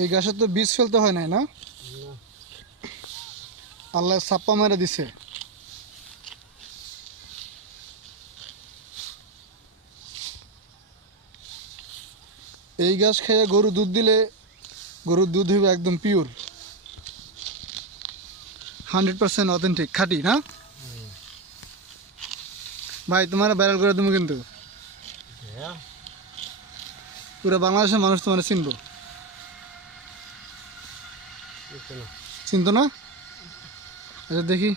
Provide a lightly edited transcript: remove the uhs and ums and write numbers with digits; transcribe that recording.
এই গাছের তো বীজ ফেলতে হয় নাই না, আল্লাহ ছাপ্পা মেরে দিছে। এই গাছ খেয়ে গরু দুধ দিলে গরুর দুধ হইবে একদম পিওর, 100% অথেন্টিক, খাঁটি না ভাই? তোমার ভাইরাল করে দেবো কিন্তু, পুরো বাংলাদেশের মানুষ তোমার চিনবো। চিনতো না? আচ্ছা দেখি।